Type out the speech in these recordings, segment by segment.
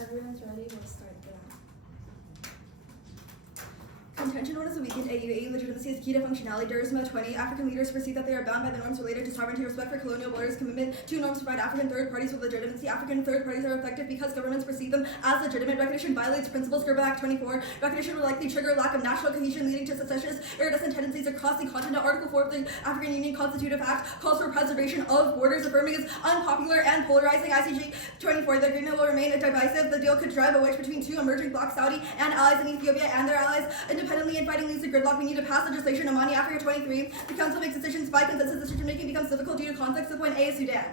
everyone's ready, we'll start that. Contention known as the weakened AU legitimacy is key to functionality. Durism 20, African leaders perceive that they are bound by the norms related to sovereignty, respect for colonial borders, commitment to norms provide African third parties with legitimacy. African third parties are effective because governments perceive them as legitimate. Recognition violates principles. Gerber Act 24. Recognition will likely trigger lack of national cohesion, leading to secessionist, iridescent tendencies across the continent. Article 4 of the African Union Constitutive Act calls for preservation of borders, affirming is unpopular and polarizing. ICG 24. The agreement will remain divisive. The deal could drive a wedge between two emerging blocs, Saudi and allies in Ethiopia and their allies. Independently and fighting leads to gridlock. We need to pass legislation. Amani, Africa 23. The Council makes decisions by consensus. Decision making becomes difficult due to conflicts. The point A is Sudan.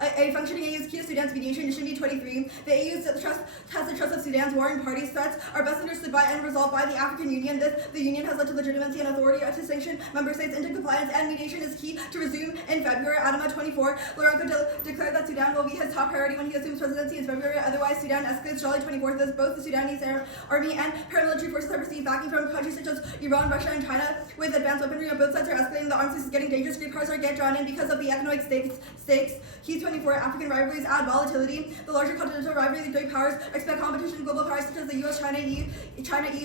A functioning AU is key to Sudan's mediation. It should be 23. The AU has the trust of Sudan's warring parties. Threats are best understood by and resolved by the African Union. The Union has led to legitimacy and authority to sanction member states into compliance, and mediation is key to resume in February. Adama 24. Lourenco declared that Sudan will be his top priority when he assumes presidency in February. Otherwise, Sudan escalates. July 24th, as both the Sudanese army and paramilitary forces have received backing from countries such as Iran, Russia, and China. With advanced weaponry on both sides are escalating. The arms race is getting dangerous. Great powers are getting drawn in because of the economic stakes. Key 24. African rivalries add volatility. The larger continental rivalry, the great powers expect competition. Global powers such as the U.S., China, EU,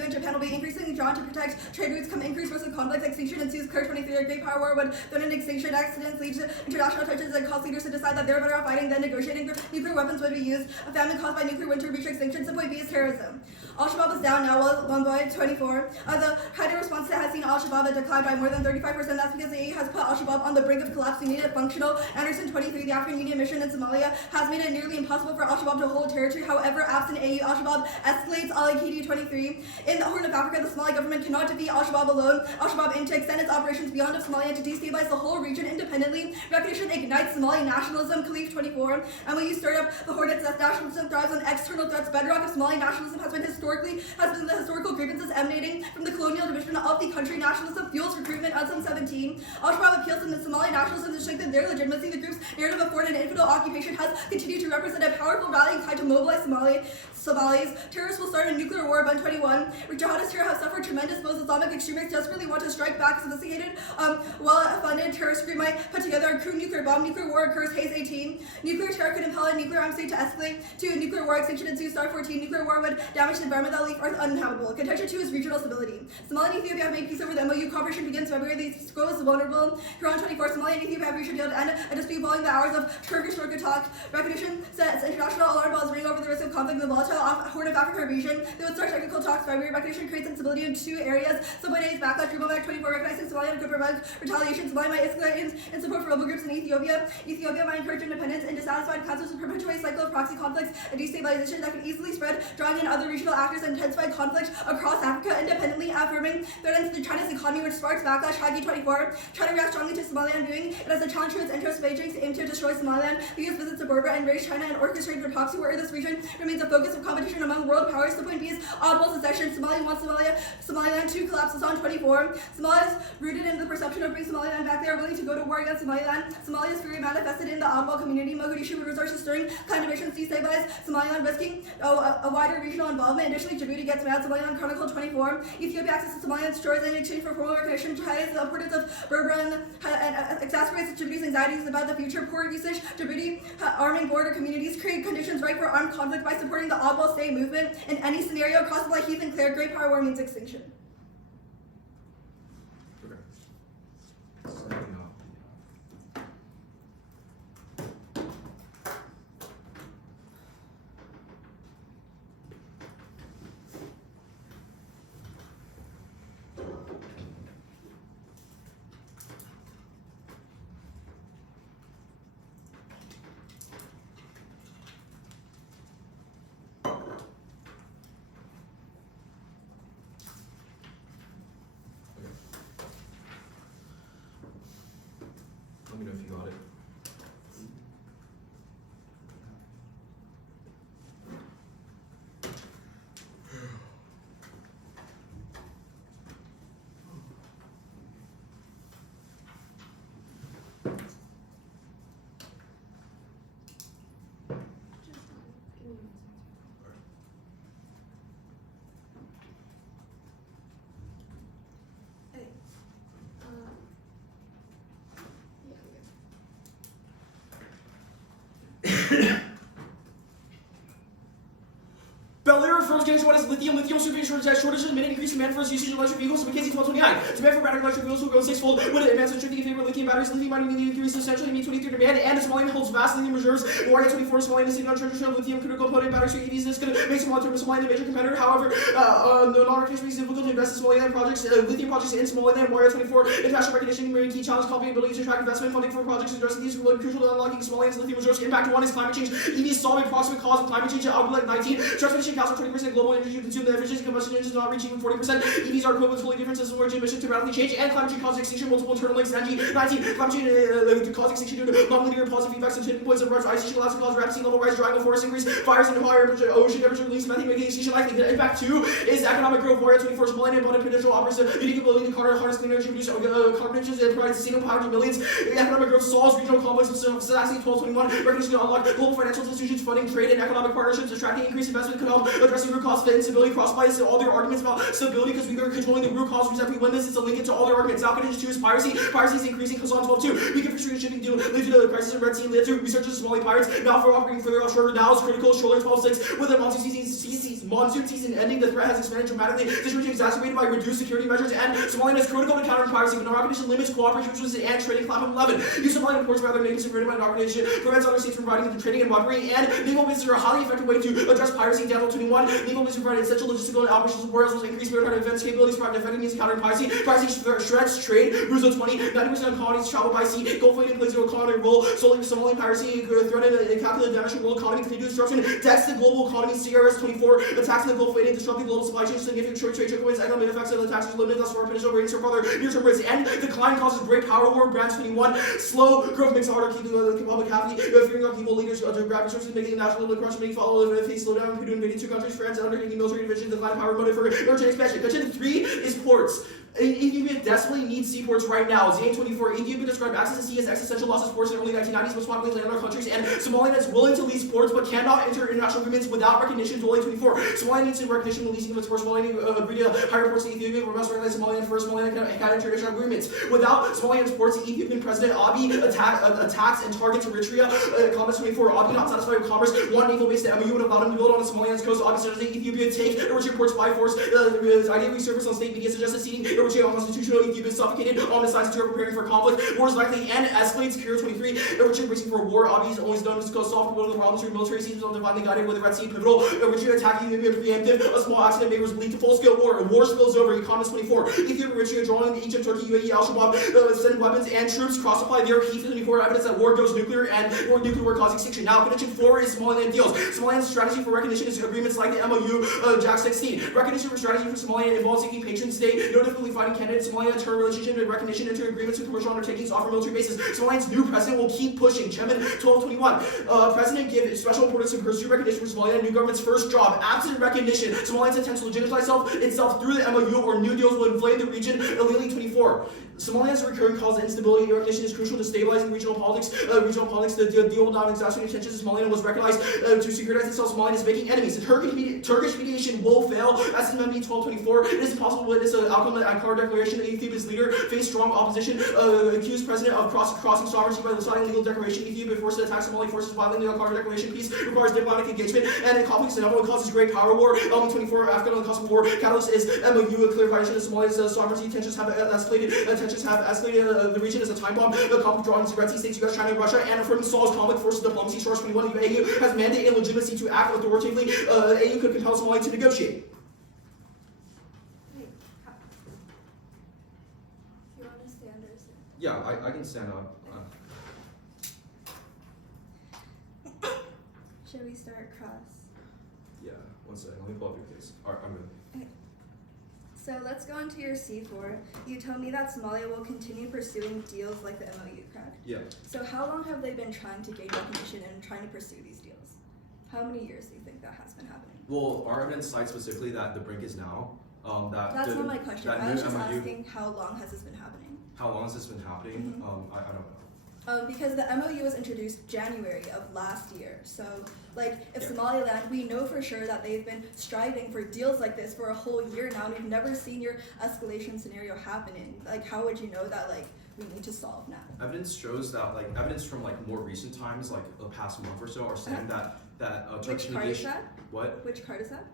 and Japan will be increasingly drawn to protect trade routes. Increased risk of conflict. Extinction ensues. Clear 23. A great power war would then an extinction. Accidents lead to international tensions and cause leaders to decide that they're better off fighting than negotiating. Nuclear weapons would be used. A famine caused by nuclear winter reach extinction. The point B is terrorism. Al-Shabaab is down now. Womboy 24. The Haiti response has seen Al-Shabaab decline by more than 35%. That's because the AU has put Al-Shabaab on the brink of collapse. We need it functional. Anderson 23. The African Union mission in Somalia has made it nearly impossible for Al-Shabaab to hold territory. However, absent AU, Al-Shabaab escalates. Al-Qaeda 23. In the Horn of Africa, the Somali government cannot defeat Al-Shabaab alone. Al-Shabaab aims to extend its operations beyond of Somalia to destabilize the whole region independently. Recognition ignites Somali nationalism. Khalif 24. And when you stir up the Hornets, that nationalism thrives on external threats. Bedrock of Somali nationalism has been the historical grievances emanating from the colonial division of the country. Nationalism fuels recruitment. Unsum 17. Al-Shabaab appeals to the Somali nationalism to strengthen their legitimacy. The group's narrative of foreign and infidel occupation has continued to represent a powerful rallying cry to mobilize Somalis. Terrorists will start a nuclear war. 121. Jihadists here have suffered tremendous blows. Islamic extremists desperately want to strike back. Sophisticated, well-funded terrorist group might put together a crude nuclear bomb. Nuclear war occurs. Haze 18. Nuclear terror could impel a nuclear armed state to escalate to a nuclear war. Extinction ensues. Star 14. Nuclear war would damage the environment that leave Earth uninhabitable. Contention 2 is regional stability. Somalia and Ethiopia have made peace over the MOU. Cooperation begins February. The scope is vulnerable. Huron 24. Somalia and Ethiopia have reached a deal to end a dispute following the hours of Turkish talk. Recognition sets international alarm bells ring over the risk of conflict in the volatile Horn of Africa region. They would start technical talks February. Recognition creates instability in two areas. Subway days backlash. Rebuttal 24. Recognizing Somalia and could provoke retaliation. Somalia might escalate in support for rebel groups in Ethiopia. Ethiopia might encourage independence and dissatisfied councils to perpetuate a cycle of proxy conflicts and destabilization that can easily spread, drawing in other regional actors and intensify conflict across Africa. Independently affirming threatens to China's economy, which sparks backlash. Hagi 24. China reacts strongly to Somaliland, viewing it as a challenge to its interests. Beijing's aim to destroy Somaliland. The U.S. visits to Berbera and raise China and orchestrated a proxy war in this region remains a focus of competition among world powers. The point B is audible secession. Somalia wants Somaliland to collapse. On 24. Somalia is rooted in the perception of bringing Somaliland back. They are willing to go to war against Somaliland. Somalia's fury manifested in the Audible community. Mogadishu would resort to stirring conditions to destabilize Somaliland, risking a wider regional involvement. Additionally, Djibouti gets mad. Somaliland Chronicle 24. Ethiopia accesses Somaliland's shores in exchange for formal recognition. China the importance of Berbera and exacerbates Djibouti's anxieties about the future. Poor usage. Djibouti arming border communities create conditions ripe for armed conflict by supporting the Audible state movement. In any scenario, crossed by Heath and Claire, great power war means extinction. Bellaire first getting what is lithium shipping shortages amid increased demand for its usage in electric vehicles. McKinsey 1229. Demand for battery electric vehicles will grow sixfold when advances shifting in favor of lithium batteries. Lithium mining will increase substantially to meet 23 demand, and Somaliland holds vast lithium reserves. Warrior 24 Somaliland is sitting on treasure of lithium critical component batteries for EVs. This is going to make Somaliland a major competitor. However, no longer can be difficult to invest in Somaliland projects, lithium projects in Somaliland. Warrior 24 international recognition remain key challenge, ability to attract investment funding for projects addressing these will be crucial to unlocking Somaliland's lithium reserves. Impact one is climate change. EVs solve a proximate cause of climate change. Outlook 19. Transportation accounts for 20% global energy consumed. The efficiency of combustion engines not reaching even 40%. EVs are equivalent to totally different systems where emissions to radically change, and climate change causes extinction. Multiple internal links. 19. Climate change causes extinction due to non-linear positive feedbacks and tipping points of rise. Ice sheet allows to cause rapid sea level rise, drying of forests increase, fires and higher ocean temperature release, methane making extinction likely. The impact two is economic growth. Warrior 24 Somaliland abundant potential offers a unique ability to harness clean energy, produce carbon emissions, and provide sustainable power to millions. Economic growth solves regional conflicts with Sassy 1221. Recognition to unlock global financial institutions, funding, trade, and economic partnerships. Attracting increased investment could help addressing root cause of instability. Cross-bias to all their arguments about stability because we are controlling the root cause. Because if we win this, it's a link into all their arguments. Now, condition two is piracy. Piracy is increasing because on 12.2. Weak infrastructure shipping due to the crisis of Red Sea led to researchers of Somali pirates. Now, for operating further offshore, now is critical. Shoulder 12.6. With the monsoon season ending, the threat has expanded dramatically. Situation exacerbated by reduced security measures, and Somaliland is critical to countering piracy. But no recognition limits cooperation and trading. Climate 11. Use Somaliland imports by other nations supported by non-recognition prevents other states from providing the trading and weaponry, and naval bases are a highly effective way to address piracy. Down 21. Naval bases provide essential logistical and operational support as well as increased maritime defense capabilities, provide effective means of countering piracy. Piracy shreds trade. Ruzo 20. 90% of colonies travel by sea. Gulf Lane plays a colony role. Solely Somali piracy threatened and calculated damage to the world economy. Continued destruction. Dex the global economy. CRS 24. Attacks in the Gulf Lane disrupting global supply chain. Significant short trade checkpoints. Economic effects of the attacks are limited. Thus far, potential ratings for further near-term risks. And decline causes great power war. Branch 21. Slow growth makes it harder to keep the public happy. Fearing on people leaders to grab resources, making the national limit crush, making follow the face slow down. Who invading two countries, France, and undertaking military division. Decline power motive for military expansion. Condition 3 is ports. Ethiopia desperately needs seaports right now. Zane 24. Ethiopia described access to sea as existential loss of ports in the early 1990s, most populated landlocked countries, and Somaliland is willing to lease ports but cannot enter international agreements without recognition. July 24. Somaliland needs recognition when leasing of its ports. Somaliland agreed to hire ports in Ethiopia, but must recognize Somaliland first. Somaliland can enter international agreements. Without Somaliland's ports, the Ethiopian president Abiy attacks and targets Eritrea. Comments 24. Abiy not satisfied with commerce. One naval base that MOU would allow him to build on the Somaliland's coast. Abiy suggested Ethiopia take Eritrea ports by force. The idea resurfaced on state media suggested ceding Eritrea on constitutional. Ethiopia is suffocated on the sides are preparing for conflict. War is likely and escalates. Kira 23. Eritrea bracing for war. Abiy is always known as to solve one of the problems through military seasons on divinely guided with the Red Sea pivotal. Eritrea attacking Ethiopia preemptive. A small accident may lead to full-scale war. War spills over. Economist 24. Ethiopia, Eritrea drawing Egypt, Turkey, UAE, Al-Shabaab sending weapons and troops cross supply their key 24 evidence that war goes nuclear and nuclear war causing extinction. Now, condition 4 is Somaliland deals. Somaliland's strategy for recognition is agreements like the MOU, Jack 16. Recognition for strategy for Somaliland involves seeking patron state, no difficulty fighting candidates. Somaliland term relationship and recognition into agreements with commercial undertakings offer military bases. Somaliland's new president will keep pushing. Chairman 1221. President give special importance to pursue recognition for Somaliland, new government's first job. Absent recognition, Somaliland's intends to legitimize itself through the MOU or new deals will inflame the region. Illegally 24. Somaliland's recurring cause of instability. Recognition is crucial to stabilizing regional politics. To deal with non-exacerbating tensions. Somaliland was recognized to securitize itself. Somaliland is making enemies. Turkish mediation will fail. As in MB 1224, it is impossible to witness an outcome of the Ankara Declaration. Ethiopia's leader faced strong opposition. Accused president of crossing sovereignty by signing legal declaration. Ethiopia forced to attack Somali forces violating the Ankara Declaration. Peace requires diplomatic engagement, and in conflicts in Emory causes great power war. LB 24. Africa on the cusp of war. Catalyst is MOU. A clear violation of Somalia's sovereignty. Tensions have escalated. The region is a time bomb. The conflict drawn into Red Sea states, US, China, and Russia, and affirming Saul's conflict forces diplomacy. Source 21. The AU has mandate and legitimacy to act authoritatively. AU could compel Somalia to negotiate. Yeah, I can stand up. Should we start cross? Yeah, one second. Let me pull up your case. Alright, I'm good. Okay. So let's go into your C4. You told me that Somalia will continue pursuing deals like the MOU, correct? Yeah. So how long have they been trying to gain recognition and trying to pursue these deals? How many years do you think that has been happening? Well, our evidence cites specifically that the brink is now. That's not my question. I was just asking how long has this been happening? How long has this been happening? I don't know. Because the MOU was introduced January of last year. So, if Somaliland, we know for sure that they've been striving for deals like this for a whole year now, and we've never seen your escalation scenario happening. How would you know that, we need to solve now? Evidence shows that, evidence from, more recent times, the past month or so, are saying that Turkish mediation... Which card is that? What? Which card is that?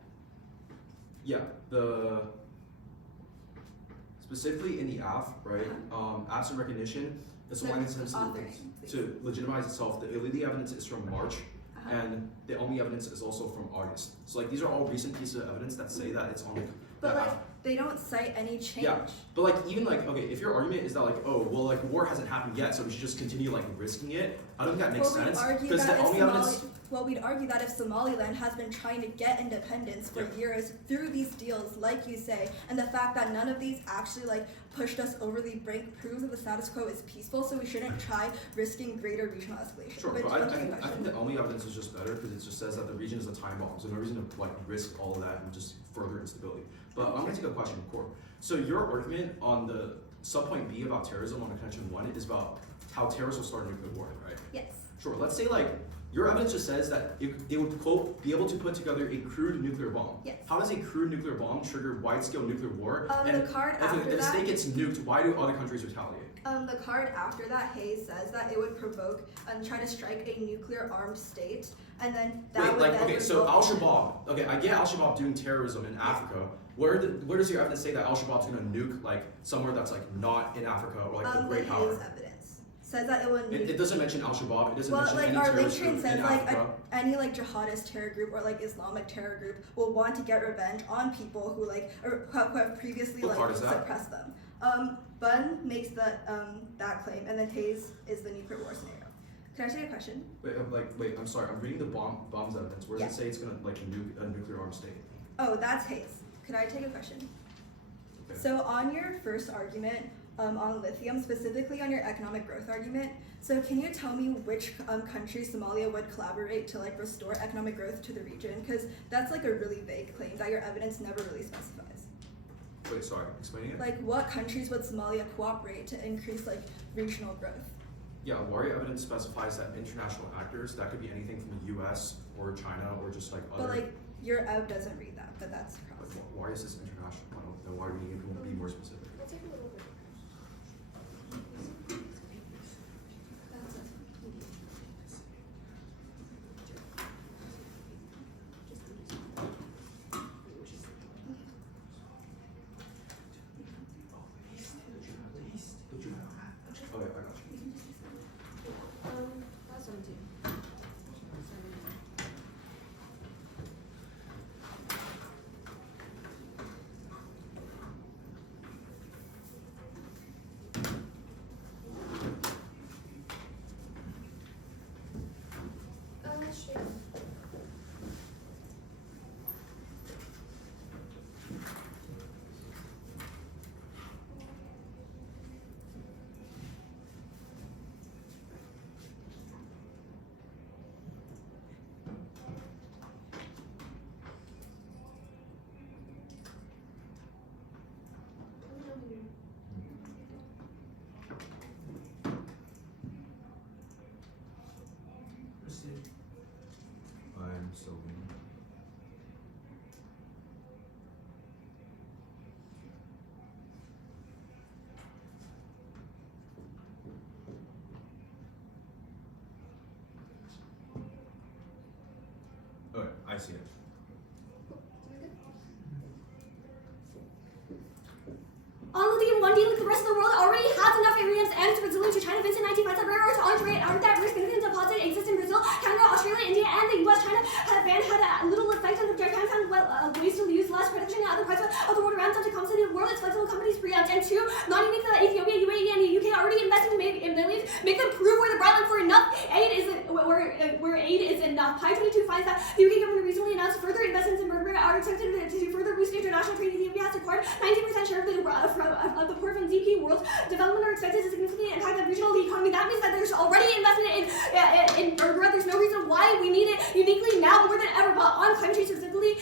Yeah, specifically in the AF, right? Absent recognition, the Somaliland attempts to legitimize itself. The illegal evidence is from March, and the only evidence is also from August. So like these are all recent pieces of evidence that say that it's on the. But like they don't cite any change. Yeah, but like even like okay, if your argument is that like oh well like war hasn't happened yet, so we should just continue like risking it. I don't think that makes sense because the only evidence. Well, we'd argue that if Somaliland has been trying to get independence for years through these deals, like you say, and the fact that none of these actually like pushed us over the brink proves that the status quo is peaceful, so we shouldn't try risking greater regional escalation. Sure, but I think the only evidence is just better because it just says that the region is a time bomb, so no reason to like risk all of that and just further instability. But I'm gonna take a question, Core. So your argument on the subpoint B about terrorism on Convention 1 is about how terrorists will start a nuclear war, right? Yes. Sure, let's say like your evidence just says that it would, quote, be able to put together a crude nuclear bomb. Yes. How does a crude nuclear bomb trigger wide-scale nuclear war? The card after if a state gets nuked, why do other countries retaliate? The card after that, Hayes says that it would provoke and try to strike a nuclear-armed state, and then that would then okay, so Al-Shabaab, okay, I get Al-Shabaab doing terrorism in Africa. Where does your evidence say that Al-Shabaab's gonna nuke like somewhere that's like not in Africa or like a great power? Hayes evidence says that it would. It doesn't mention Al-Shabaab. It doesn't mention like any our link terrorist train group says in like Africa. any like jihadist terror group or like Islamic terror group will want to get revenge on people who like or who have previously suppressed them. Bunn makes that claim, and then Hayes is the nuclear war scenario. Can I ask you a question? Wait, I'm sorry. I'm reading the bombs evidence. Where does it say it's gonna like nuke a nuclear armed state? Oh, that's Hayes. Could I take a question? Okay. So on your first argument on lithium, specifically on your economic growth argument, so can you tell me which countries Somalia would collaborate to like restore economic growth to the region? Because that's like a really vague claim that your evidence never really specifies. Wait, sorry, explaining it? Like what countries would Somalia cooperate to increase like regional growth? Yeah, Warrior evidence specifies that international actors, that could be anything from the US or China or just like other. But like your ev doesn't read that, but that's cross. Like, why is this international? I don't know. Why are we need to be more specific? Let's take a little bit. Okay, I got you. That's 17. Sure. I'm so mean. Okay, I see it. On lithium, one deal like the rest of the world already has enough uranium and Brazilian to China, Vincent 1957, rare earth Andre, aren't that significant deposit exists in Brazil, Canada, Australia, India, and the US. China had a little effect on Japan, found ways to use less production in other parts of the world around them to compensate the world. Its flexible companies preempt. And two, not unique to Ethiopia, UAE, and the UK already investing in millions, make them prove where the broad line for enough aid is where aid is enough. Pi 22 finds that the UK government recently announced further investments in Berber are expected to further boost international trade. Ethiopia has acquired 19% share of the poor from DP World Development are expected to significantly impact the regional economy. That means that there's already investment in Berber. There's no reason why we need it uniquely now more than ever. But on countries specifically,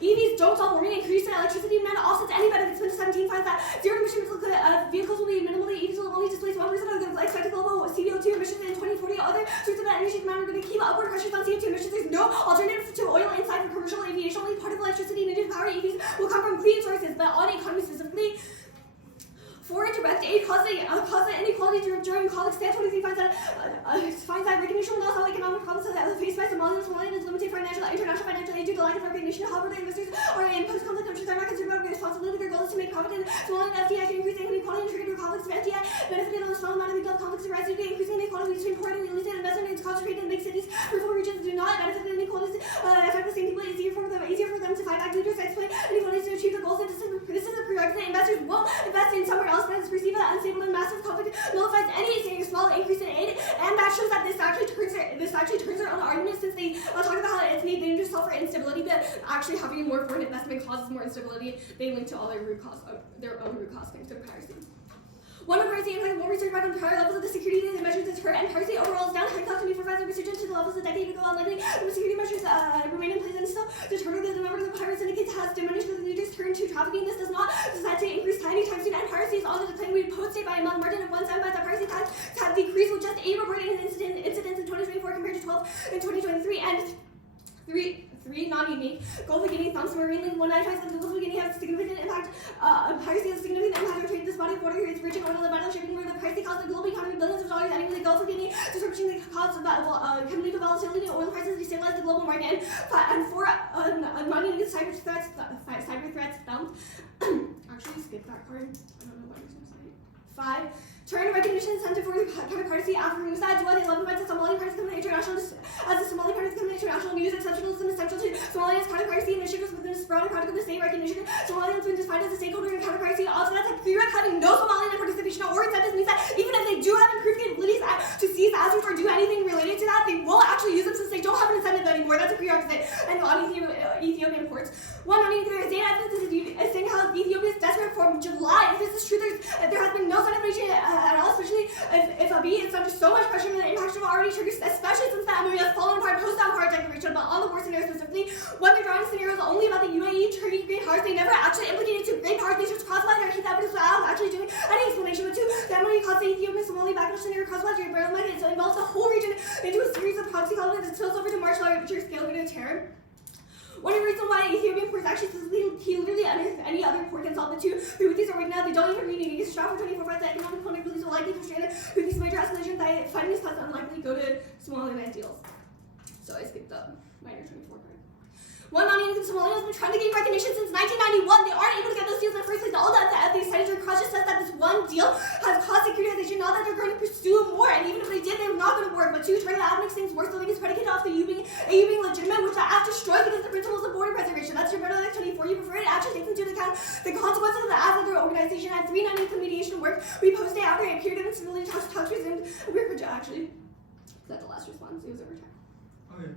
EVs don't solve warming, increase in electricity demand, offsets any benefits. 2017 finds that zero emission vehicles will be minimally, EVs will only displace 1% of the expected global CO2 emissions in 2040. Other sources of energy demand are going to keep upward pressures on CO2 emissions. There's no alternative to oil inside for commercial aviation. Only part of the electricity needed to power EVs will come from clean sources. But on economy specifically, Foreign direct aid causes inequality during conflict. Stand 23 finds that recognition will not solve economic problems faced by Somaliland. Somaliland is limited international financial aid due to lack of recognition. However, the investors are in post-conflict countries are not concerned about responsibility. Their goal is to make profit, and Somaliland FDI to increase inequality and trigger conflicts. If FDI benefited on a small amount of the conflicts arise due to increasing inequality between poor and elite. Investment is concentrated in big cities. Rural regions do not benefit. Inequalities affect the same people. It's easier for them to fight back. Leaders exploit inequalities to achieve their goals. And this is a prerequisite. Investors won't invest in somewhere else that is perceived as unstable and massive conflict nullifies any small increase in aid, and that shows that this actually turns their own argument, since they talk about how it's made them just solve for instability, but actually having more foreign investment causes more instability. They link to all their own root cause thanks to piracy. One of piracy impact more research back on prior levels of the security that measures deter, and piracy overall is down. Handcuffed 24/5 research into the levels a decade ago. Unlikely the security measures remain in place and still determine that the number of the pirate syndicates has diminished as the leaders turn to trafficking. This does not decide to increase anytime soon, and piracy is on the decline. We posted by a month margin of 1 cent by the piracy tax have decreased with just 8 reported incidents in 2024 compared to 12 in 2023, and three non-unique. Gulf Guinea, Thompson Marine Link 195 says the Gulf Guinea has significant impact. Piracy has a significant impact on trade. This body of water is rich in oil and vital shipping, where the piracy costs the global economy billions of dollars annually. Gulf Guinea disruption costs can lead to volatility in oil prices, destabilize the global market, and for non-unique cyber threats found. Actually, skip that part. I don't know why there's no site. 5. Turn recognition incentive for counterparty after Musa. Do what they love about the Somali Parties Coming International. As the Somali Parties Coming International news, exceptionalism is essential to Somalia's counterparty initiatives within this broader product of the state recognition. Somalia has been defined as a stakeholder in counterparty. Also, that's a prereq having no Somaliland participation or incentives means that even if they do have improved capabilities to seize assets or do anything related to that, they won't actually use them since they don't have an incentive anymore. That's a prerequisite. And on Ethiopian ports. One on there is data evidence is saying how Ethiopia is desperate for July. If this is true, there has been no celebration at all, especially if Abiy is under so much pressure and the impact of already triggers, especially since the Emory has fallen apart post-Anbar declaration. But on the war scenario specifically, when they're drawing scenarios only about the UAE, Turkey, great powers, they never actually implicated two great powers. They just cross-flag their key evidence without actually doing any explanation. But two, the Emory caused the Ethiopian Somali backlash scenario cross-flag their barrel market, so it involves the whole region into a series of proxy conflicts that spills over to martial larger scale of terror. One reason why Ethiopian ports actually specifically literally any other port can solve the two Houthis are right now. They don't even really need to strap for 24/5. The economic vulnerabilities will likely frustrate the Houthis' major escalation. That fighting is less unlikely to go to Somaliland deals. So I skipped the minor 24 part. One non-union Somalia has been trying to gain recognition since 1991. They aren't able to get those deals in the first place. All that the Senator Crutch just says that this one deal has caused securitization. Not that they're going to pursue more, and even if they did, they're not going to work. But two, trying to makes things worse. The link is predicated off the EU being legitimate, which I have destroyed against the principles of border preservation. That's your Rebuttal 24. You prefer it actually takes into account the consequences of the acts of their organization. And 3 non-union mediation work. We posted after a period of instability talks resumed. We're actually. Is that the last response? It was over time. Okay,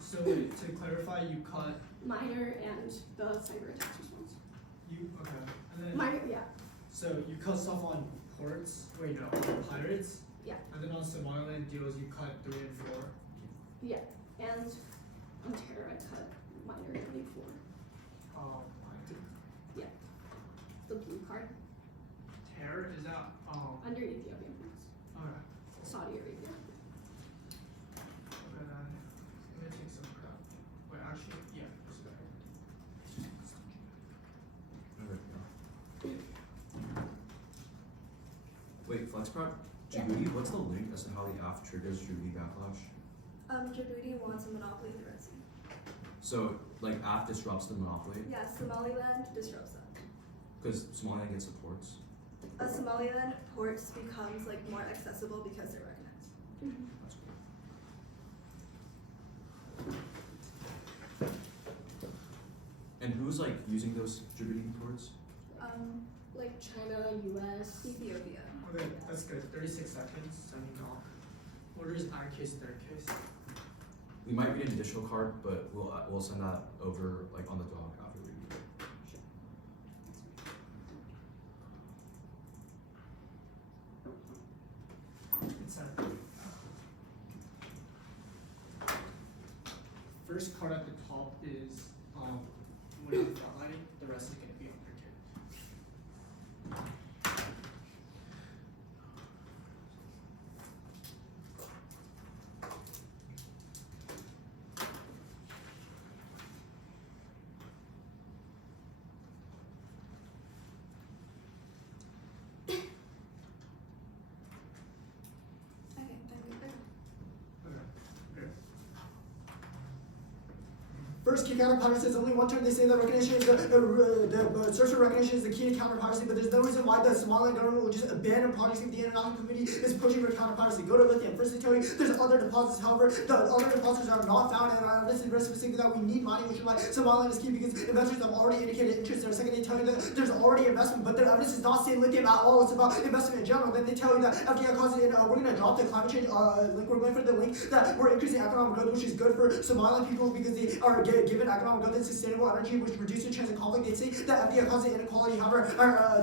so to clarify, you cut Minor and the cyber attacks response. okay, and then Minor, yeah. so you cut stuff on ports. Wait, no, on pirates. Yeah. And then on Somaliland deals, you cut 3 and 4. Yeah, and on terror I cut minor 24. Yeah, the blue card Terror is that under Ethiopian ports. okay. Saudi Arabia. Okay, then I'm gonna take some crap. Wait, actually, yeah, this is better. Wait, FlexPrep, Djibouti, what's the link as to how the AF triggers Djibouti backlash? Djibouti wants a monopoly in the Red Sea. So, like, AF disrupts the monopoly? Yeah, Somaliland disrupts that. Because Somaliland gets supports? Somaliland ports becomes like more accessible because they're recognized. That's cool. And who's, like, using those Djibouti ports? Like China, US. Ethiopia. Okay, that's good. 36 seconds. Sending off. Order is iron case, third case. We might read an additional card, but we'll send that over, like, on the doc after we read it. It's sent. First card at the top is when I'm flatlining, the rest is gonna be underkicked. First, key counter piracy is only one term. They say that recognition is the search for recognition is the key to counter piracy, but there's no reason why the Somaliland government will just abandon projects if the international community is pushing for counter piracy. Go to lithium. First, they tell you there's other deposits. However, the other deposits are not found, and this is very specific that we need mining, which is why Somaliland is key because investors have already indicated interest there. Second, they tell you that there's already investment, but their evidence is not saying lithium at all. It's about investment in general. Then they tell you that FDI causes it. We're going to drop the climate change link. We're going for the link that we're increasing economic growth, which is good for Somaliland people because they are given economic growth and sustainable energy, which reduces chance of conflict. They say that FDI causes inequality. However,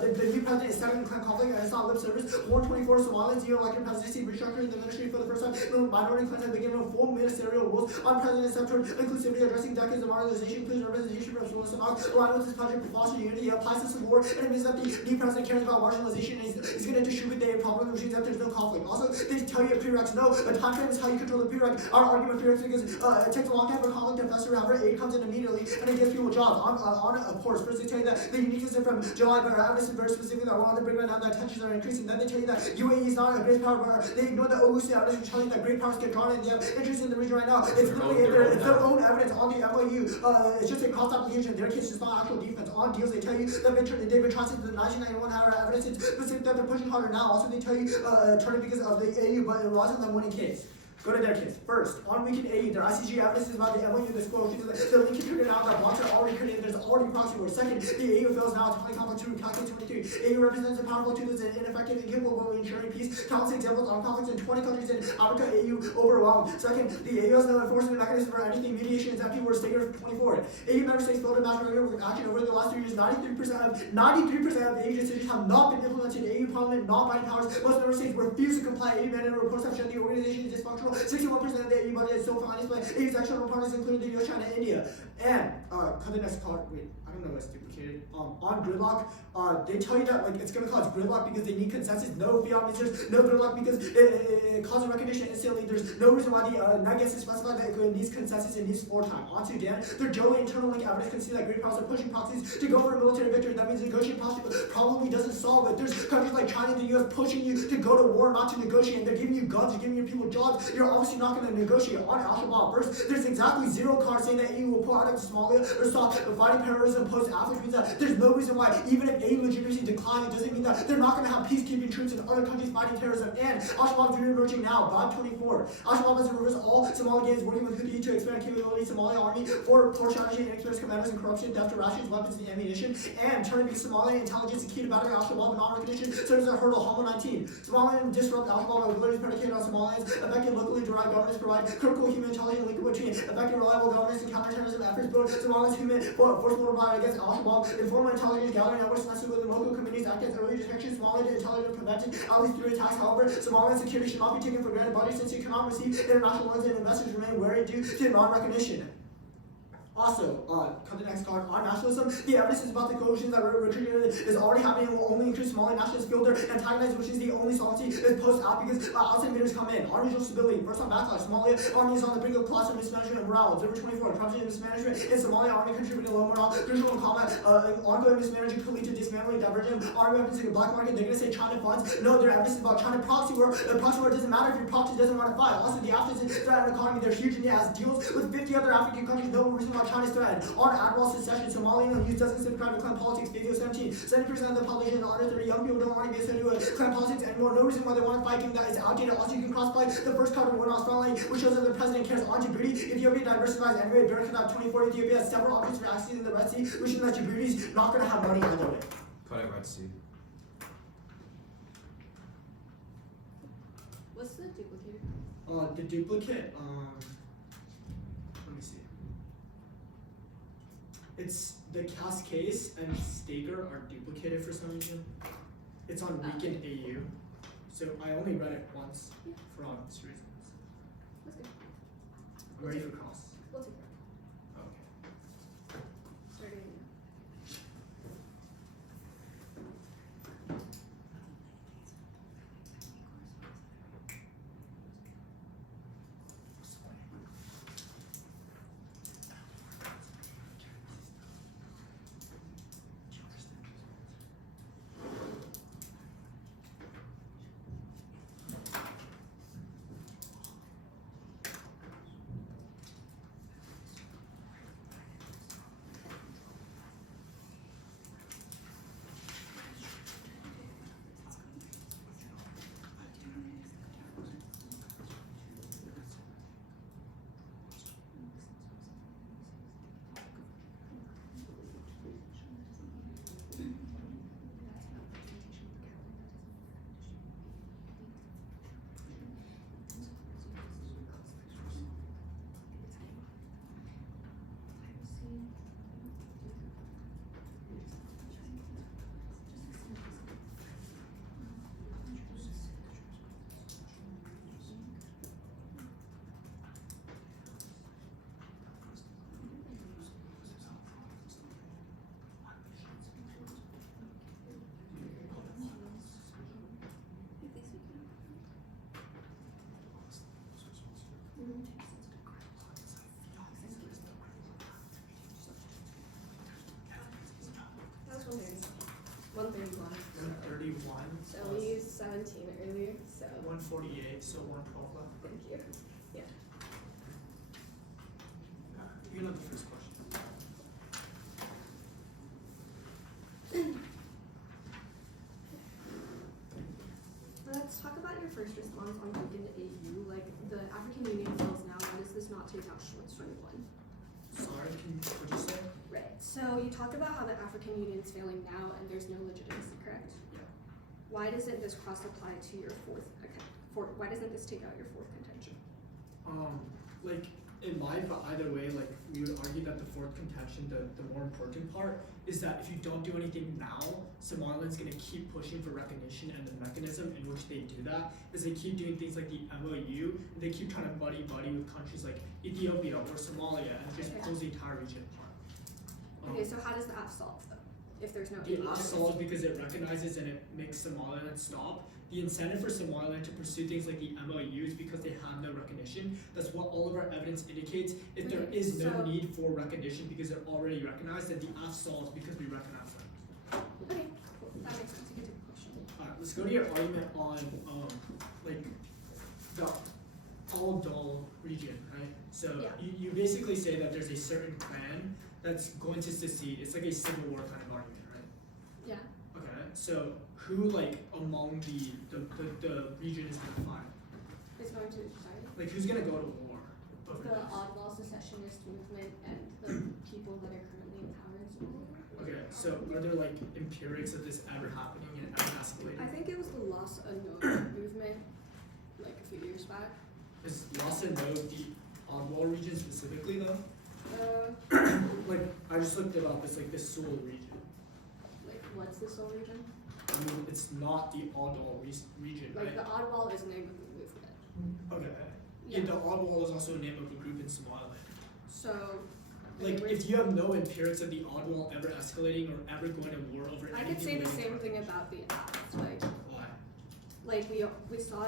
the new president is settling the conflict and it's not lip service. 124 Somaliland's new elected presidency restructuring the ministry for the first time. The minority clans have been given full ministerial roles on president's step toward inclusivity, addressing decades of marginalization, includes representation from Somaliland. Aligned with this project to foster unity, applies to civil war, and it means that the new president cares about marginalization and he's going to distribute the problem, which means that there's no conflict. Also, they tell you prereqs. No, a time frame is how you control the prereq. Our argument prereqs because it takes a long time for conflict to fester. However, aid comes in immediately and it gives people jobs. On of course, first they tell you that the uniqueness is from July, but our evidence is very specific that we're on the brink right now that tensions are increasing. Then they tell you that UAE is not a great power, but they ignore the OUC evidence which tells you that great powers get drawn in. They have interest in the region right now. It's literally it's their own evidence on the MOU. It's just a cross application. Their case is not actual defense. On deals, they tell you that they've been trusted the 1991 evidence. It's specific that they're pushing harder now. Also, they tell you turning because of the AU, but it wasn't the winning case. Go to their case. First, on weekend AU, their ICG evidence is about the MOU disclosure. The link is triggered out that blocks are already created. There's already proxy wars. Second, the AU fails now to play conflict 2 calculate 23. AU represents a powerful tool that's ineffective and incapable of ensuring peace. Countless examples on conflicts in 20 countries in Africa, AU overwhelmed. Second, the AU has no enforcement mechanism for anything. Mediation is empty words taken from 24. AU member states failed to match with action over the last 3 years. 93% of AU decisions have not been implemented. AU Parliament non-binding powers. Most member states refuse to comply. AU mandate reports have shown the organization is dysfunctional. 61% of the AU budget is still financed by AU's external partners, including the US, China, and India. And cut the next card. Wait, I don't know what's duplicated. On gridlock, they tell you that like it's gonna cause gridlock because they need consensus. No fiat means there's no gridlock because it causes recognition instantly. There's no reason why the NET gets to specify that it needs consensus and needs floor time. On Sudan, their Jolie internal link evidence can see that great powers are pushing proxies to go for a military victory. That means negotiating posture probably doesn't solve it. There's countries like China and the US pushing you to go to war, not to negotiate. And they're giving you guns, they're giving your people jobs. You're obviously not going to negotiate. On Al-Shabaab, first, there's exactly 0 cards saying that AU will pull out of Somalia or stop fighting terrorism post-Africa, which means that there's no reason why, even if AU legitimacy declines, it doesn't mean that they're not going to have peacekeeping troops in other countries fighting terrorism. And Al-Shabaab is re-emerging now, Bob 24. Al-Shabaab has reversed all Somali gangs working with Houthi to expand capability. Somali army for strategy and experienced commanders and corruption, theft of rations, weapons, and ammunition. And turning to Somali intelligence is key to battering Al-Shabaab and non-recognition serves as a hurdle. Homo 19. Somaliland disrupt Al-Shabaab abilities predicated on Somalians. Effective locally derived governance provide critical human intelligence link between effective reliable governance and counterterrorism efforts. Build Somaliland's human force multiplier against Al-Shabaab. Informal intelligence gathering networks nested within local communities act as early detection. Somaliland intelligence prevented at least 3 attacks. However, Somaliland security should not be taken for granted. Bodies since you cannot receive international loans and investors remain wary due to non-recognition. Also, cut the next card on nationalism. The evidence is about the coalitions that recruiting is already happening and will only increase Somali nationalists feel their antagonized, which is the only solvency is post-out because outside invaders come in. On regional stability, first on backlash, Somalia army is on the brink of collapse and mismanagement and morale. Observer 24, corruption and mismanagement in Somalia army contributing low morale, crucial in combat, ongoing mismanagement could lead to dismantling, diversion, army weapons in the black market. They're going to say China funds. No, their evidence is about China proxy war. Proxy war doesn't matter if your proxy doesn't want to fight. Also, the Africans threat an economy. They're huge and it has deals with 50 other African countries. No reason why China's threatened. On Admiral secession, Somaliland youth doesn't subscribe to clan politics. Video 17. 70% of the population is under 30. Young people don't want to be associated with clan politics anymore. No reason why they want to fight, given that it's outdated. Also, you can cross-play the first card of Winner's Frontline, which shows that the president cares on Djibouti. Ethiopia diversifies anyway. Bear 24. Ethiopia has several options for accessing the Red Sea, which means that Djibouti's not going to have money either way. Cut it Red Sea. What's the duplicated? The duplicate, let me see. It's the Cascase and Staker are duplicated for some reason. It's on Weekend AU. So I only read it once for obvious reasons. That's good. I'm ready for cross. We'll take that. Okay. Starting. 131. 131. So we used 17 earlier, so 148, so 112 left. thank you. You know the first question. Let's talk about your first response on Weekend AU. Like, the African Union fails now. Why does this not take out Schwartz 21? Sorry, what'd you say? Right. So you talked about how the African Union is failing now and there's no legitimacy, correct? Yeah. Why doesn't this cross apply to your why doesn't this take out your fourth contention? Like, it might, but either way, like, we would argue that the fourth contention, the more important part, is that if you don't do anything now, Somaliland's gonna keep pushing for recognition, and the mechanism in which they do that is they keep doing things like the MOU, and they keep trying to buddy with countries like Ethiopia or Somalia, and it just pulls the entire region apart. Okay, so how does the F solve though? If there's no The AU F solves because it recognizes and it makes Somaliland stop. The incentive for Somaliland to pursue things like the MOU is because they have no recognition. That's what all of our evidence indicates. If there Okay, is no so- need for recognition because they're already recognized, then the F solves because we recognize them. Okay, cool. That makes sense. You can take a question. Alright, let's go to your argument on like the Al-Dal region, right? So Yeah. you basically say that there's a certain clan that's going to secede. It's like a civil war kind of argument, right? Yeah. Okay, so who like among the region is gonna fight? It's going to sorry. Like who's gonna go to war over The this? oddball secessionist movement and the people that are currently in power in Somalia. Okay, so are there like empirics of this ever happening and ever escalating? I think it was the Los Anod movement, like a few years back. Is Lhasa know the oddball region specifically though? Like I just looked it up. It's like the Sul region. Like what's the Seoul region? I mean, it's not the oddball region, Like right? the oddball is the name of the movement. Okay. Yeah. Yeah, the oddball is also a name of a group in Somaliland. So Like, okay, if you have no empirics of the oddball ever escalating or ever going to war over I anything could say the related to same thing recognition. about the act. Like Why? we saw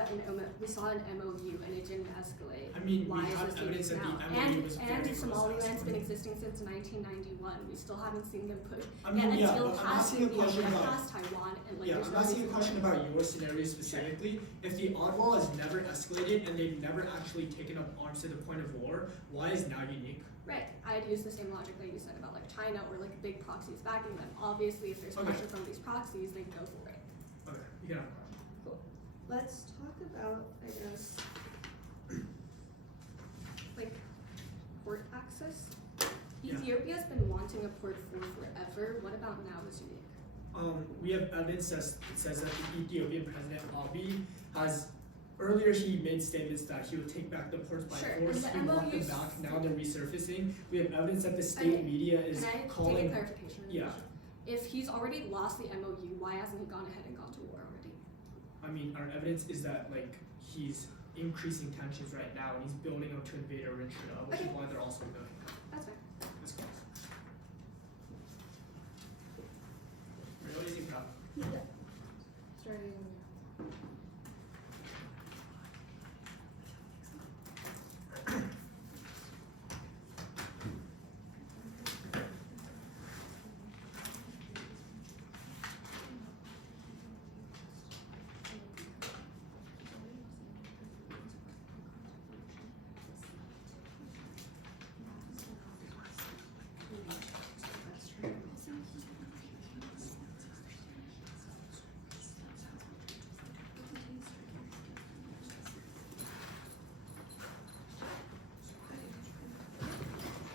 an MOU and it didn't escalate. I mean, Why we is have this evidence that now? the MOU was very And close to Somaliland's been escalating. existing since 1991. We still haven't seen them push. I mean, and yeah, until but I'm past asking a India, question and about. past Taiwan, and like Yeah, there's I'm no asking a reason question why. about your scenario specifically. If the oddball has never escalated and they've never actually taken up arms to the point of war, why is now unique? Right. I'd use the same logic that you said about like China or like big proxies backing them. Obviously, if there's Okay. pressure from these proxies, then go for it. Okay, you can have a question. Let's talk about, I guess, like port access. Yeah. Ethiopia's been wanting a port for forever. What about now is unique? We have evidence that says that the Ethiopian president Abiy has earlier he made statements that he would take back the ports by Sure, force. and the He want them MOUs back. Now they're resurfacing. We have evidence that the state Okay, media is Can I take a calling. clarification? on the Yeah. question? If he's already lost the MOU, why hasn't he gone ahead and gone to war already? I mean, our evidence is that like he's increasing tensions right now, and he's building up to invade Eritrea, which is Okay. why they're also going. That's fine. That's close. Real easy problem. Starting.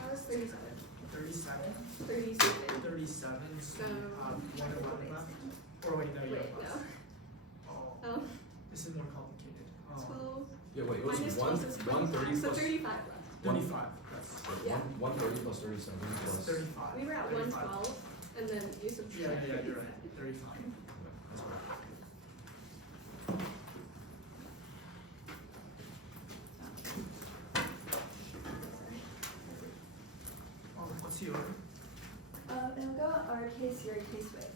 That was 37. 37. 37. 37. So So, 111 left. Or wait, no, you Wait, have less. no. Oh, this is more complicated. 12. Yeah, wait, it was Minus 12 is 130 So plus 35 left. 35. That's Yeah. 130 plus 37 plus. 35. We were at 35. 112, and then you subtract. Yeah, you're right. 35. That's right. What's the order? It'll go our case, your case with.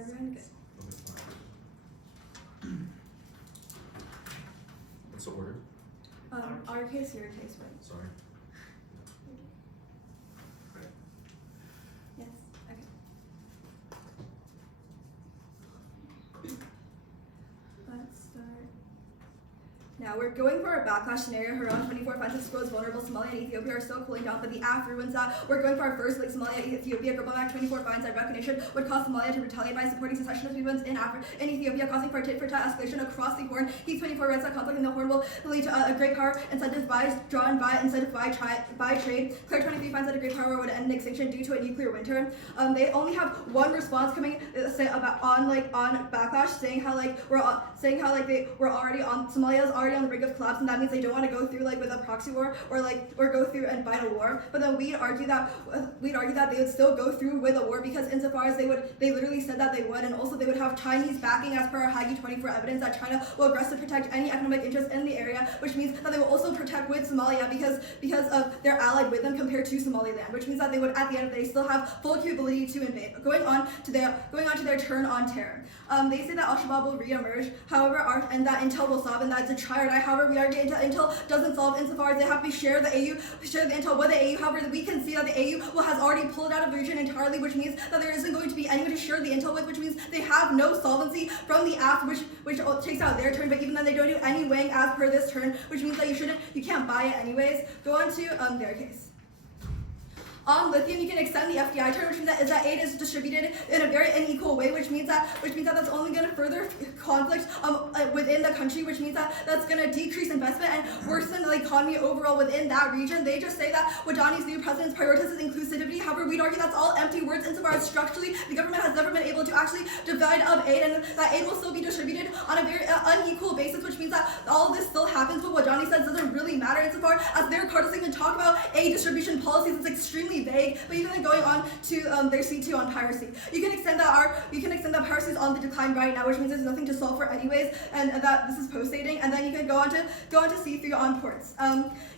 everyone good? Okay, fine. What's the order? Our case, your case, right? Sorry. Yes. Okay. Let's start. Now we're going for a backlash scenario. Around 24 finds that schools vulnerable. Somalia and Ethiopia are still cooling down, but the AF ruins that. We're going for our first like Somalia, Ethiopia global act. 24 finds that recognition would cause Somalia to retaliate by supporting secessionist movements in Ethiopia, causing for tit-for-tat escalation across the Horn. He's 24 writes that conflict in the Horn will lead to a great power incentive by trade. Claire 23 finds that a great power would end an extinction due to a nuclear winter. They only have one response coming on backlash, saying how they were already on Somalia's already on the brink of collapse, and that means they don't want to go through like with a proxy war or go through and fight a war. But then we'd argue that they would still go through with a war because insofar as they literally said that they would, and also they would have Chinese backing as per our Hagi 24 evidence that China will aggressively protect any economic interest in the area, which means that they will also protect with Somalia because of they're allied with them compared to Somaliland, which means that they would at the end of the day still have full capability to invade. Going on to their turn on terror. They say that Al-Shabaab will re-emerge, however, and that Intel will solve, and that it's a try or die. However, we argue Intel doesn't solve insofar as they have to share the intel with the AU. However, we can see that the AU has already pulled out of the region entirely, which means that there isn't going to be anyone to share the intel with, which means they have no solvency from the AF, which takes out their turn. But even then, they don't do any weighing as per this turn, which means that you can't buy it anyways. Go on to their case. On lithium, you can extend the FDI term, which means that aid is distributed in a very unequal way, which means that that's only going to further conflict within the country, which means that that's going to decrease investment and worsen the economy overall within that region. They just say that Wadani's new president prioritizes inclusivity. However, we'd argue that's all empty words insofar as structurally the government has never been able to actually divide up aid, and that aid will still be distributed on a very unequal basis, which means that all of this still happens, but what Wadani says doesn't really matter insofar as their card doesn't even talk about aid distribution policies. It's extremely vague. But even then going on to their C2 on piracy, you can extend that piracy is on the decline right now, which means there's nothing to solve for anyways, and that this is post-dating. And then you can go on to C3 on ports.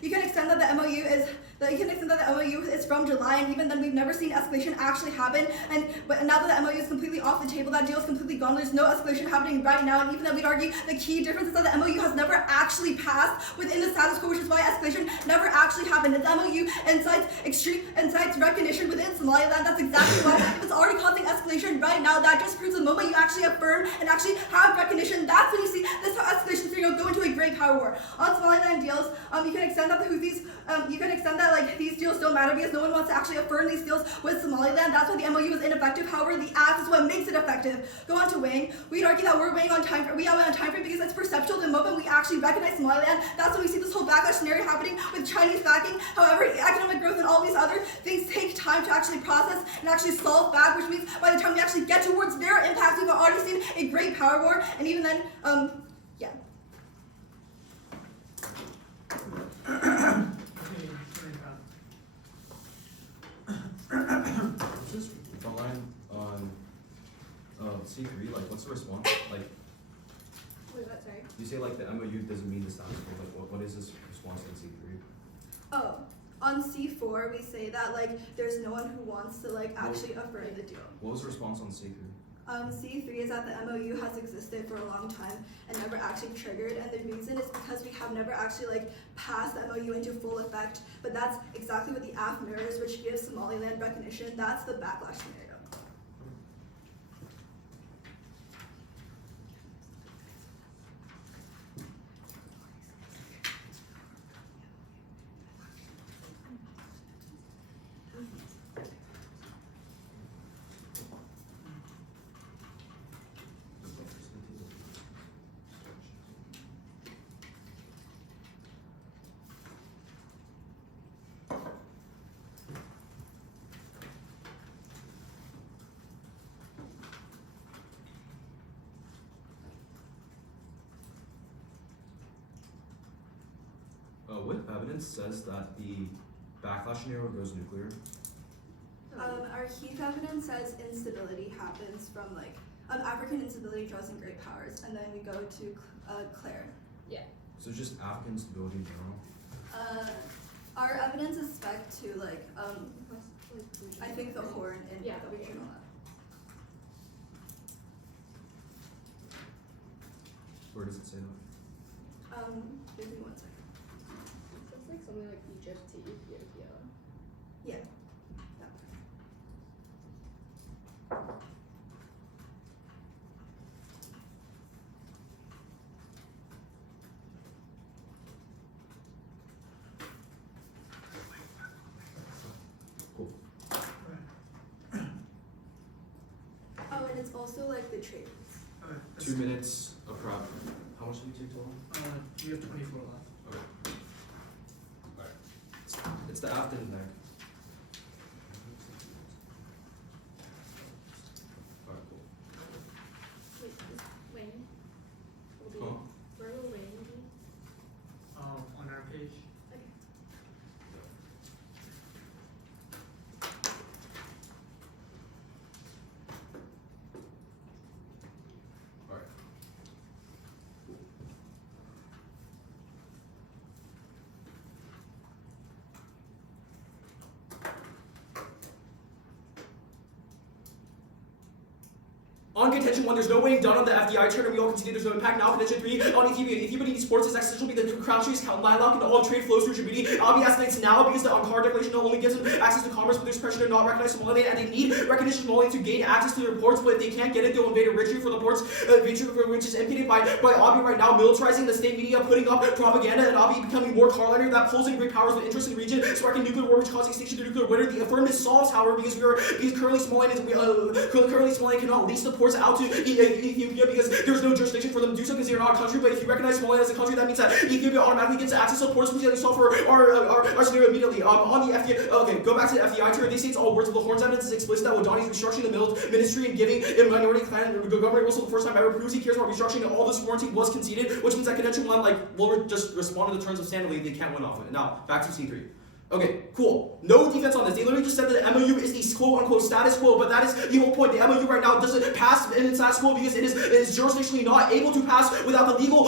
You can extend that the MOU is from July, and even then we've never seen escalation actually happen. But now that the MOU is completely off the table, that deal is completely gone. There's no escalation happening right now, and even then we'd argue the key difference is that the MOU has never actually passed within the status quo, which is why escalation never actually happened. And the MOU incites recognition within Somaliland. That's exactly why if it's already causing escalation right now, that just proves the moment you actually affirm and actually have recognition, that's when you see this escalation scenario go into a great power war. On Somaliland deals, you can extend that the Houthis, these deals don't matter because no one wants to actually affirm these deals with Somaliland. That's why the MOU is ineffective. However, the act is what makes it effective. Go on to weighing. We'd argue that we're weighing on time. We are weighing on time frame because it's perceptual. The moment we actually recognize Somaliland, that's when we see this whole backlash scenario happening with Chinese backing. However, economic growth and all these other things take time to actually process and actually solve back, which means by the time we actually get towards their impact, we've already seen a great power war, and even then, yeah. What's this front line on C3? Like, what's the response? Like, Wait, what? Sorry. you say like the MOU doesn't mean the status quo. Like, what is this response in C3? Oh, on C4 we say that there's no one who wants to actually affirm the deal. What was the response on C3? C3 is that the MOU has existed for a long time and never actually triggered, and the reason is because we have never actually passed the MOU into full effect. But that's exactly what the AF mirrors, which gives Somaliland recognition. That's the backlash scenario. What evidence says that the backlash scenario goes nuclear? Our Heath evidence says instability happens from African instability draws in great powers, and then we go to Claire. So just African stability in general? Our evidence is spec to I think the Horn in the regional. Where does it say that? Give me 1 second. It's like something like Egypt to Ethiopia. Yeah. Cool. Oh, and it's also like the trade routes. Okay. 2 minutes of prep. How much did we take total? We have 24 left. Okay. Alright. It's the afternoon neck. Alright, cool. Wait, is Wayne? Will be, Huh? Where will Wayne be? On our page. Okay. Alright. On contention 1, there's no weighing done on the FDI chart, and we all concede there's no impact. Now contention 3, on Ethiopia. Ethiopia needs ports as access will be the crown trees, landlocked, and all trade flows through Djibouti. Abiy estimates now because the Ankara declaration not only gives them access to commerce, but there's pressure to not recognize Somaliland, and they need recognition of Somaliland to gain access to their ports. But if they can't get it, they'll invade Eritrea for the ports, which is impeded by Abiy right now, militarizing the state media, putting up propaganda, and Abiy becoming more Carliner that pulls in great powers with interest in the region, sparking nuclear war, which causes extinction to nuclear winter. The affirmative solves, however, because currently Somaliland cannot lease the ports out to Ethiopia because there's no jurisdiction for them to do so because they're not a country. But if you recognize Somaliland as a country, that means that Ethiopia automatically gets access to ports, which they solve for our scenario immediately. On the FDI, okay, go back to the FDI tour. They states all words of the Horns evidence is explicit that Wadani is restructuring the ministry and giving a minority clan government also the first time ever proves he cares about restructuring, and all this warranty was conceded, which means that convention 1, will just respond to the terms of standard league. They can't win off of it. Now, back to C3. Okay, cool. No defense on this. They literally just said that the MOU is the quote-unquote status quo, but that is the whole point. The MOU right now doesn't pass in its status quo because it is jurisdictionally not able to pass without the legal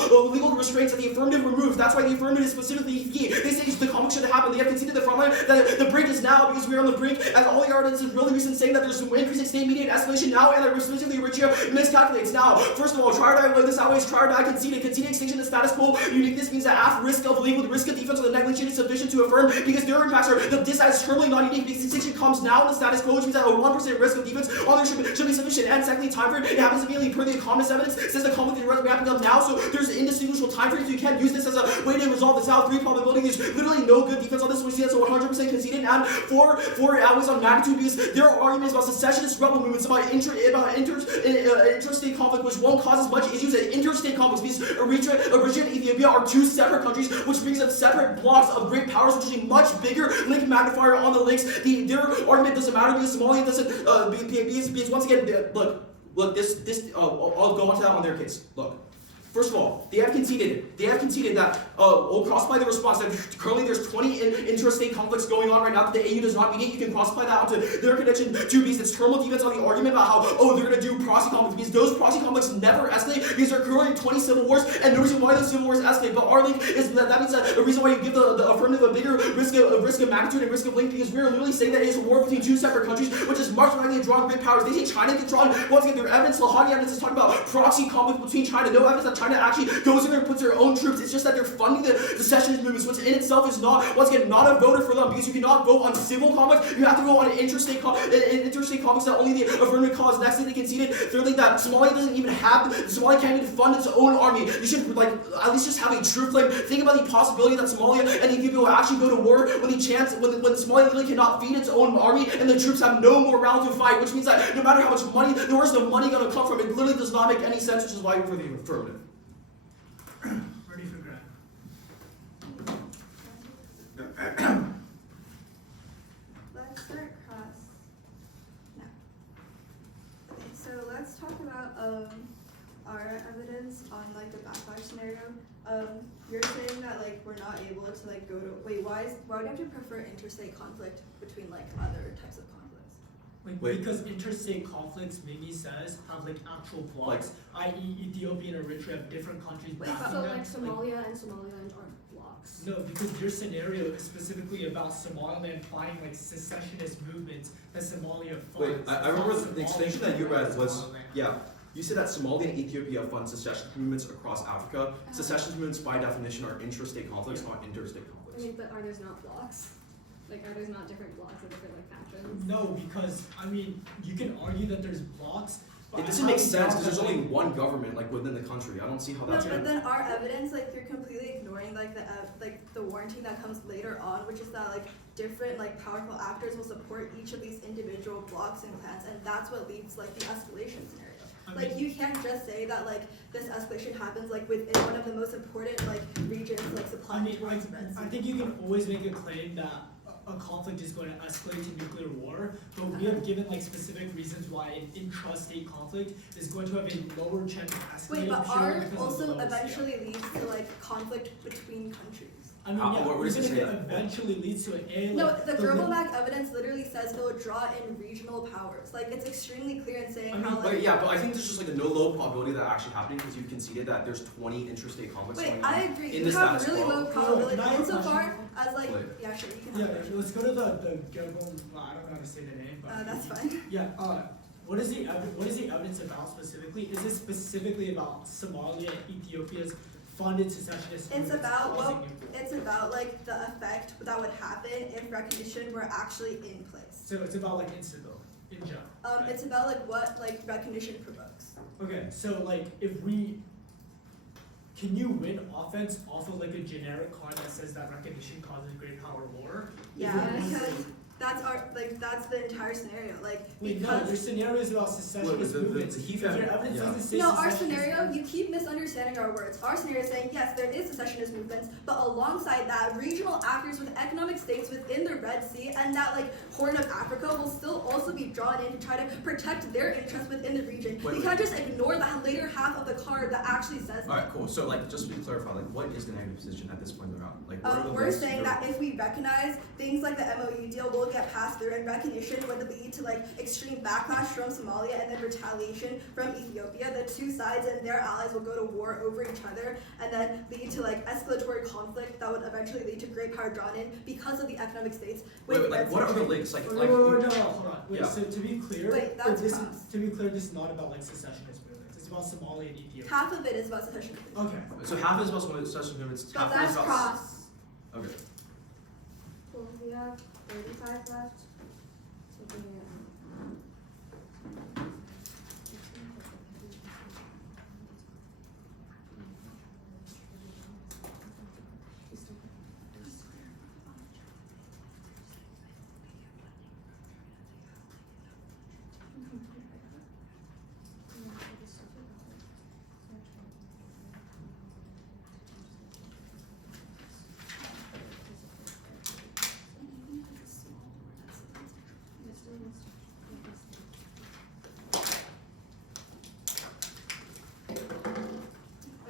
restraints that the affirmative removes. That's why the affirmative is specifically key. They say the conflict should happen. They have conceded the front line that the brink is now because we are on the brink, and all the evidence is really recent saying that there's some increasing state media and escalation now, and that specifically Eritrea miscalculates. Now, first of all, triad this out is triad conceded extinction of status quo uniqueness means that after risk of legal, the risk of defense or the negligence is sufficient to affirm because their impacts are this is terminally not unique because extinction comes now in the status quo, which means that a 1% risk of defense on there should be sufficient. And secondly, time frame, it happens immediately per the economist evidence, says the conflict is ramping up now, so there's an indistinguishable time frame, so you can't use this as a way to resolve this out. 3 probability, there's literally no good defense on this, we see that's 100% conceded, and 4 outweighs on magnitude because there are arguments about secessionist rebel movements, about interstate conflict, which won't cause as much issues as interstate conflicts because Eritrea and Ethiopia are 2 separate countries, which brings up separate blocks of great powers, which is a much bigger link magnifier on the links. Their argument doesn't matter because Somaliland doesn't because once again, look, this I'll go on to that on their case. Look. First of all, they have conceded that cross-apply the response that currently there's 20 interstate conflicts going on right now that the AU does not mediate. You can cross-apply that onto their connection to because it's terminal defense on the argument about how they're going to do proxy conflicts because those proxy conflicts never escalate because there are currently 20 civil wars and no reason why those civil wars escalate. But our link is that means that the reason why you give the affirmative a bigger risk of magnitude and risk of link because we're literally saying that it is a war between 2 separate countries, which is much likely to draw great powers. They say China can draw once again their evidence, Lahadi evidence is talking about proxy conflict between China. No evidence that China actually goes in there and puts their own troops. It's just that they're funding the secessionist movements, which in itself is not, once again, not a voter for them because you cannot vote on civil conflict. You have to go on an interstate conflicts that only the affirmative cause. Next thing they conceded. Thirdly, that Somalia doesn't even have, Somalia can't even fund its own army. You should at least just have a true flame. Think about the possibility that Somalia and Ethiopia will actually go to war when Somalia literally cannot feed its own army and the troops have no morale to fight, which means that no matter how much money, where's the money going to come from? It literally does not make any sense, which is why we're for the affirmative. Ready for grad. Let's start cross now. Okay, so let's talk about our evidence on the backlash scenario. You're saying that we're not able to go to why do you have to prefer interstate conflict between other types of conflicts? Wait. Because interstate conflicts, Mimi says, have actual blocks, i.e. Ethiopia and Eritrea have different countries backing So them. Somalia and Somaliland aren't blocks. No, because your scenario is specifically about Somaliland fighting secessionist movements that Somalia funds. Wait, I remember the extension that you read was, Somaliland. yeah. You said that Somalia and Ethiopia fund secession movements across Africa. Secession movements, by definition, are intrastate conflicts, not interstate I conflicts. mean, but are there not blocks? Like, are there not different blocks and different like factions? No, because I mean, you can argue that there's blocks. But It doesn't make sense because there's only one government like within the country. I don't see how No, that's but gonna. then our evidence, like you're completely ignoring like the warranting that comes later on, which is that like different like powerful actors will support each of these individual blocks and clans, and that's what leads like the escalation scenario. Like you can't just say that like this escalation happens like within one of the most important like regions like supply. I mean, I think you can always make a claim that a conflict is going to escalate to nuclear war, but we have given like specific reasons why an intrastate conflict is going to have a lower chance of escalating. Wait, but purely ours because of also the lower eventually scale. leads to like conflict between countries. I mean, What yeah, does it even say if it that? eventually leads to it. And No, like, the Gerbilmack evidence literally says it will draw in regional powers. Like it's extremely clear in saying I mean, how like. But yeah, but I think there's just like a no low probability of that actually happening because you've conceded that there's 20 intrastate conflicts Wait, going on I agree. in You the have status really quo. low probability can I have a insofar as like Wait. yeah, sure, you can Yeah, have it. let's go to the Gerbil. Well, I don't know how to say the name, but That's fine. Yeah. What is the evidence about specifically? Is it specifically about Somalia and Ethiopia's funded secessionist It's movements about causing what nuclear war? it's about like the effect that would happen if recognition were actually in place. So it's about like instability in general. right? It's about like what like recognition provokes. Okay, so like can you win offense off of like a generic card that says that recognition causes great power war? Yeah, Yes. because that's the entire scenario. Like Wait, no, because there's scenarios about secessionist the movements. Heath If your evidence- evidence yeah. doesn't say no, our secessionist scenario, movements- you keep misunderstanding our words. Our scenario is saying, yes, there is secessionist movements, but alongside that, regional actors with economic stakes within the Red Sea and that like Horn of Africa will still also be drawn in to try to protect their interests within the region. Wait, you can't just ignore the later half of the card that actually says All right, cool. So like, just to be clarified, like, what is the negative position at this point in the round? Like, what are the we're ways to saying go- that if we recognize things like the MOU deal will get passed through and recognition would lead to like extreme backlash from Somalia and then retaliation from Ethiopia, the two sides and their allies will go to war over each other and then lead to like escalatory conflict that would eventually lead to great power drawn in because of the economic states. Wait, like, what are the links? Like, Wait, no, hold on. Wait, Yeah. so to be clear, Wait, that's this cross. is, to be clear, this is not about like secessionist movements. It's about Somalia and Ethiopia. Half of it is about secession. Okay. So half is about some of the secession movements. But Half that's is about. cross. Okay. Well, we have 35 left. So bring it.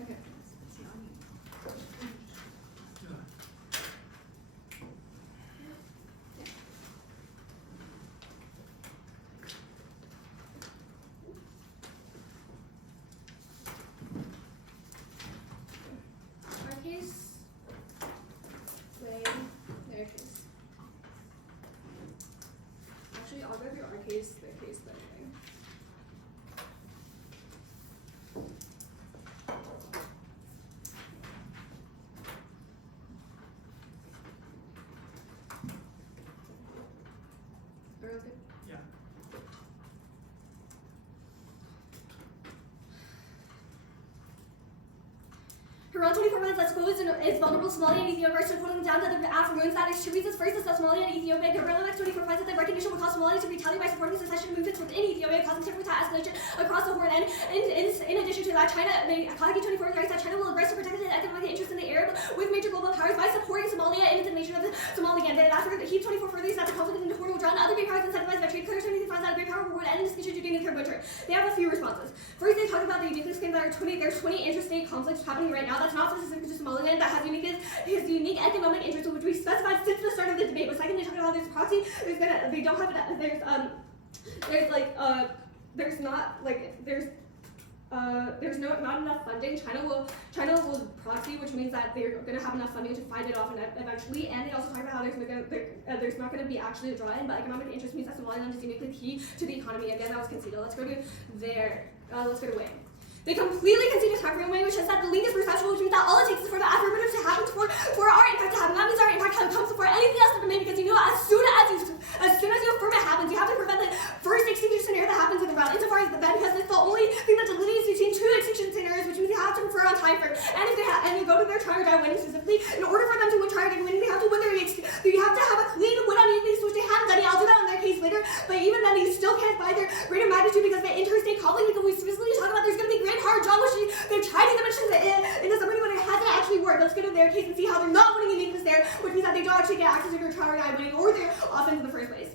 Okay. Our case. Wait, their case. Actually, I'll go through our case, their case, then anyway. Are we okay? Yeah. Around 24 months, let's suppose it's vulnerable Somalia and Ethiopia are putting down to the afternoons that attributes its first to Somalia and Ethiopia. Gabriel Max 24 finds that the recognition will cause Somalia to retaliate by supporting secession movements within Ethiopia, causing temporary escalation across the Horn. And in addition to that, Kagi 24 writes that China will aggress to protect its economic interests in the area with major global powers by supporting Somalia and its invasion of Somaliland. And after Heath 24 further that the conflict in the Horn will draw on other great powers incentivized by trade. Clear 73 finds that a great power would end in discussion during the third winter. They have a few responses. First, they talk about the uniqueness claim that there's 20 interstate conflicts happening right now. That's not specific to Somaliland, that has unique economic interests, which we specified since the start of the debate. But second, they talk about how there's a proxy. They don't have there's not enough funding. China will proxy, which means that they're going to have enough funding to fight it off eventually. And they also talk about how there's not going to be actually a draw-in, but economic interest means that Somaliland is uniquely key to the economy. Again, that was conceded. Let's go to their let's go to Wayne. They completely conceded time frame Wayne, which says that the link is perceptual, which means that all it takes is for the affirmative to happen for our impact to happen. That means our impact comes before anything else to remain, because you know as soon as you affirm it happens, you have to prevent the first extinction scenario that happens in the route. Insofar as the bad, because it's the only thing that delineates between two extinction scenarios, which means you have to refer on time frame. And if they go to their try or die winning specifically, in order for them to win try or die winning, they have to win their you have to have a clean win on uniqueness, which they haven't done yet. I'll do that in their case later. But even then, they still can't buy their greater magnitude because the interstate conflict, because we specifically talk about there's going to be great hard job, which they've tried to dimension into somebody when it hasn't actually worked. Let's go to their case and see how they're not winning uniqueness there, which means that they don't actually get access to their try or die winning or their offense in the first place.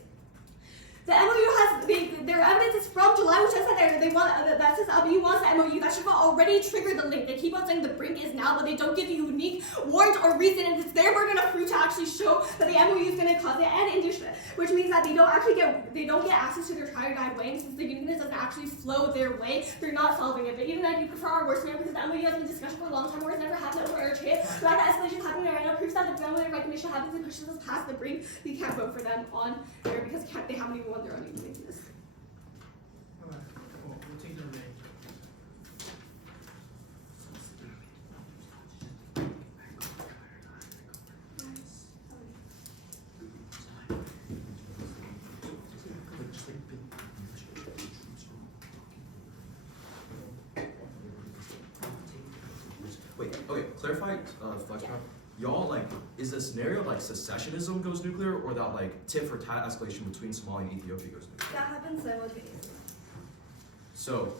The MOU has their evidence is from July, which says that they want that says LBU wants the MOU. That should have already triggered the link. They keep on saying the brink is now, but they don't give the unique warrant or reason, and it's their burden of proof to actually show that the MOU is going to cause it, and industry, which means that they don't get access to their try or die weighing, since the uniqueness doesn't actually flow their way. They're not solving it. But even then, you prefer our worst scenario because the MOU has been discussion for a long time, where it's never happened over our trade. So that the escalation happening right now proves that the family recognition happens and pushes us past the brink. You can't vote for them on there because they haven't even won their own uniqueness. Alright, cool. We'll take the remaining. Wait, okay, clarify, Flexcraft. Y'all, like, is the scenario like secessionism goes nuclear, or that like tit for tat escalation between Somalia and Ethiopia goes nuclear? That happens simultaneously. So,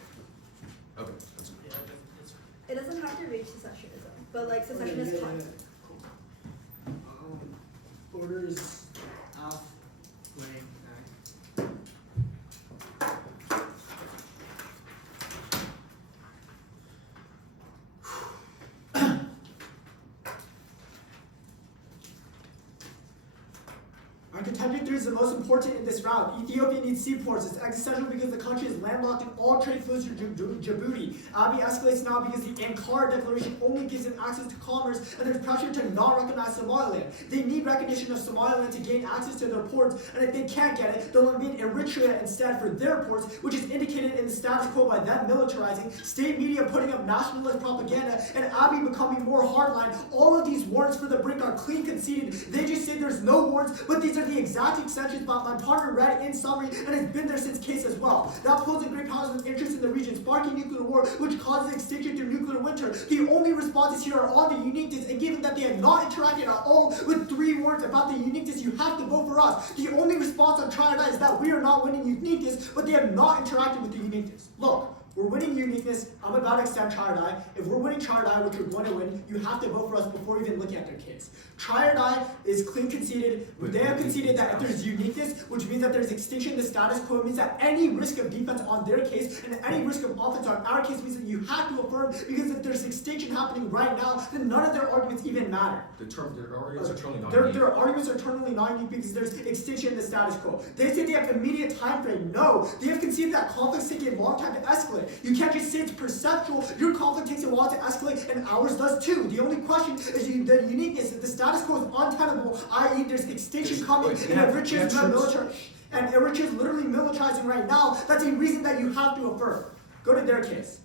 okay, that's Yeah, that's It doesn't have to reach secessionism, but like secessionist conflict. Cool. Orders off Wayne. Architecture 3 is the most important in this round. Ethiopia needs seaports. It's existential because the country is landlocked and all trade flows through Djibouti. Abiy escalates now because the Ankara Declaration only gives them access to commerce, and there's pressure to not recognize Somaliland. They need recognition of Somaliland to gain access to their ports, and if they can't get it, they'll invade Eritrea instead for their ports, which is indicated in the status quo by them militarizing, state media putting up nationalist propaganda, and Abiy becoming more hardline. All of these warrants for the brink are clean conceded. They just say there's no warrants, but these are the exact extensions my partner read in summary, and it's been there since case as well. That pulls in great powers with interest in the region, sparking nuclear war, which causes extinction through nuclear winter. The only responses here are on the uniqueness, and given that they have not interacted at all with 3 words about the uniqueness, you have to vote for us. The only response on trying is that we are not winning uniqueness, but they have not interacted with the uniqueness. Look, we're winning uniqueness. I'm about to extend try or die. If we're winning try or die, which we're going to win, you have to vote for us before even looking at their case. Try or die is clean conceded. They have conceded that if there's uniqueness, which means that there's extinction, the status quo means that any risk of defense on their case and any risk of offense on our case means that you have to affirm, because if there's extinction happening right now, then none of their arguments even matter. their arguments are totally not Their arguments are totally non-unique because there's extinction in the status quo. They say they have immediate time frame. No, they have conceded that conflicts take a long time to escalate. You can't just say it's perceptual. Your conflict takes a while to escalate, and ours does too. The only question is the uniqueness. If the status quo is untenable, i.e. there's extinction coming, and Eritrea is military, and Eritrea is literally militarizing right now, that's a reason that you have to affirm. Go to their case.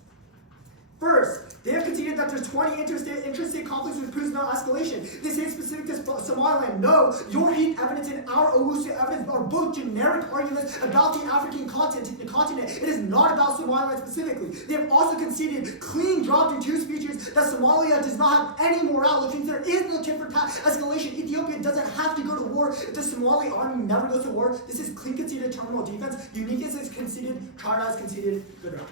First, they have conceded that there's 20 interstate conflicts with proves no escalation. They say specific to Somaliland. No, your hate evidence and our Owusu evidence are both generic arguments about the African continent. It is not about Somaliland specifically. They have also conceded, clean dropped in 2 speeches, that Somalia does not have any morale, which means there is no tit for tat escalation. Ethiopia doesn't have to go to war if the Somali army never goes to war. This is clean conceded terminal defense. Uniqueness is conceded. Charda is conceded. Good round.